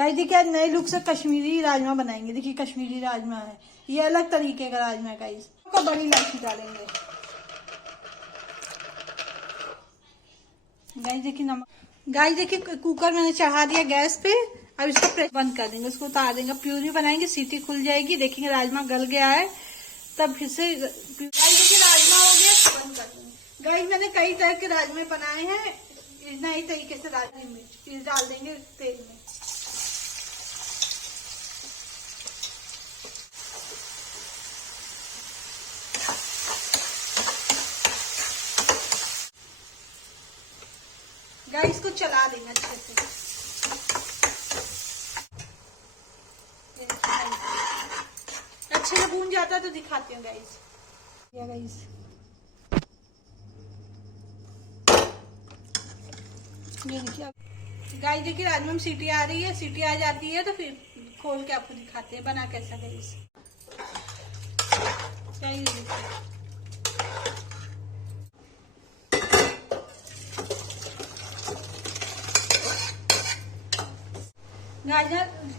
Guys देखिए आज नए लुक से कश्मीरी राजमा बनाएंगे। देखिए कश्मीरी राजमा है, ये अलग तरीके का राजमा है गाइस। तो बड़ी इलायची डालेंगे गाइस। देखिए नमक। गाइस देखिए कुकर मैंने चढ़ा दिया गैस पे। अब इसको प्रेस बंद कर देंगे, उसको उतार देंगे। प्यूरी बनाएंगे, सीटी खुल जाएगी, देखेंगे राजमा गल गया है तब फिर से। गाइस देखिए राजमा हो गया, बंद कर देंगे। गाइस मैंने कई तरह के राजमा बनाए हैं, नई तरीके से राजमा मिर्च डाल देंगे तेल में। गाइस को चला देंगे अच्छे से। अच्छे से भून जाता है तो दिखाती हूँ गाइस। ये गाइस ये देखिए। गाइस देखिए राजमा में सीटी आ रही है, सीटी आ जाती है तो फिर खोल के आपको दिखाते हैं बना कैसा गाइस।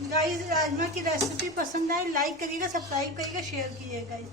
गाइस राजमा की रेसिपी पसंद आए लाइक करिएगा, सब्सक्राइब करिएगा, शेयर कीजिएगा गाइस।